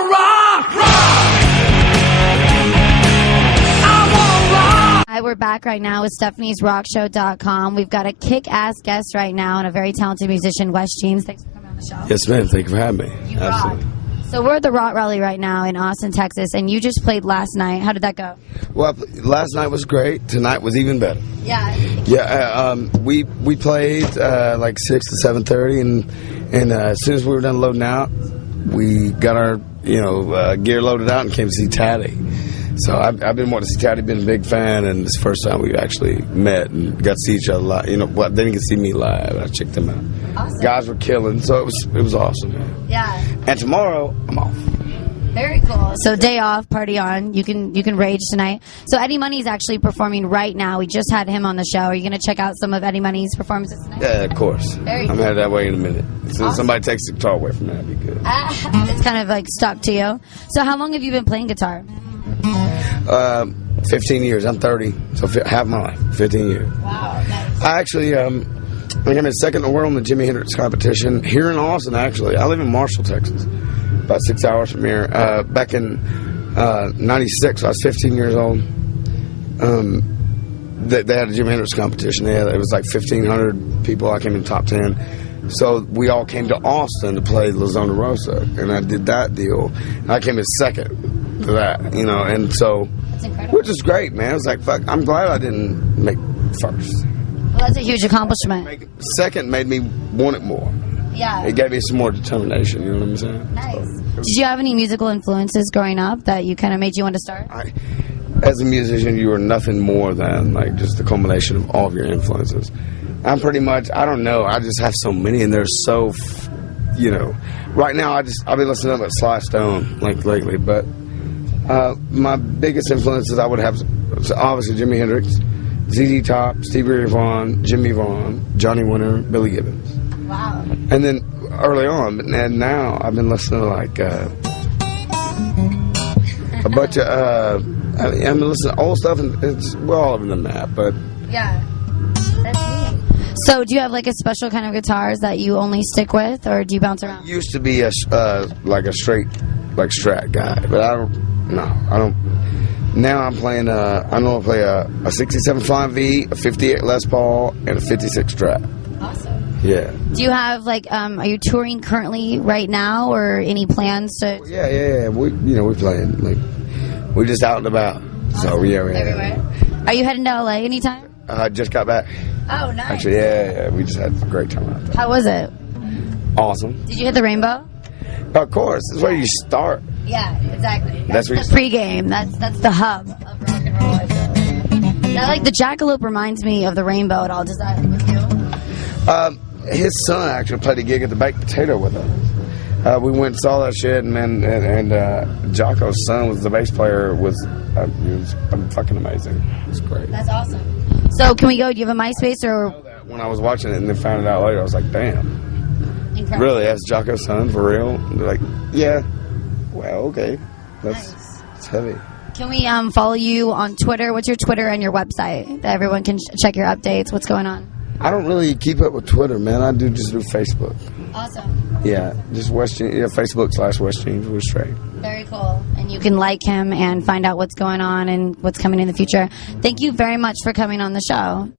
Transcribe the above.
wanna rock, Hi, we're back right now with Stephanie'sRockShow.com. We've got a kick-ass guest right now and a very talented musician, Wes Jeans. Thanks for coming on the show. Yes, ma'am. Thank you for having me. You rock. So we're at the Rock Rally right now in Austin, Texas, and you just played last night. How did that go? Well, last night was great. Tonight was even better. Yeah. Yeah, we played like 6 to 7:30, and as soon as we were done loading out, we got our gear loaded out and came to see Taddy. So I've been wanting to see Taddy, been a big fan, and it's the first time we actually met and got to see each other live. They didn't get to see me live. I checked them out. Awesome. Guys were killing, so it was awesome, man. Yeah. And tomorrow I'm off. Very cool. So day off, party on. You can rage tonight. So Eddie Money's actually performing right now. We just had him on the show. Are you going to check out some of Eddie Money's performances tonight? Yeah, of course. Very I'm cool. headed that way in a minute. As soon as somebody takes the guitar away from me, that'd be good. It's kind of like stuck to you. So how long have you been playing guitar? 15 years. I'm 30, so half my life, 15 years. Wow, nice. I actually, I think I'm in second in the world in the Jimi Hendrix competition here in Austin, actually. I live in Marshall, Texas, about 6 hours from here. Back in 96, I was 15 years old. They had a Jimi Hendrix competition. It was like 1,500 people. I came in top 10. So we all came to Austin to play La Zona Rosa, and I did that deal. And I came in second to that, and so, That's incredible. which is great, man. It was like, fuck, I'm glad I didn't make first. Well, that's a huge accomplishment. Second made me want it more. Yeah. It gave me some more determination, you know what I'm saying? Nice. So, Did you have any musical influences growing up that you kind of made you want to start? as a musician, you are nothing more than like just the culmination of all of your influences. I'm pretty much, I don't know, I just have so many, and they're so, right now I've been listening to Sly Stone like lately, but my biggest influences I would have, obviously Jimi Hendrix, ZZ Top, Stevie Ray Vaughan, Jimmy Vaughan, Johnny Winter, Billy Gibbons. Wow. And then early on, and now I've been listening to like a bunch of, I've been listening to old stuff, and we're all over the map, but Yeah. That's neat. So do you have like a special kind of guitars that you only stick with, or do you bounce around? used to be like a straight, like Strat guy, but I don't. Now I'm playing, I know I play a 67 Flying V, a 58 Les Paul, and a 56 Strat. Awesome. Yeah. Do you have like, are you touring currently right now, or any plans to? Yeah. We playing, like, we just out and about. So, yeah. Everywhere. Are you heading to LA anytime? I just got back. Oh, nice. Actually, yeah, we just had a great time out there. How was it? Awesome. Did you hit the rainbow? Of course, that's where you start. Yeah, exactly. That's where the you pregame. That's the hub of rock and roll. I feel like. Now, like the Jackalope reminds me of the rainbow at all. Does that with you? His son actually played a gig at the Baked Potato with us. We went and saw that shit, and Jocko's son was the bass player. It was fucking amazing. It was great. That's awesome. So can we go? Do you have a MySpace or? When I was watching it and then found it out later, I was like, damn. Incredible. Really? That's Jocko's son for real? And they're like, yeah. Well, okay. That's heavy. Can we follow you on Twitter? What's your Twitter and your website that everyone can check your updates? What's going on? I don't really keep up with Twitter, man. I just do Facebook. Awesome. Yeah, just West James, Facebook/West James. We're straight. Very cool. And you can like him and find out what's going on and what's coming in the future. Thank you very much for coming on the show.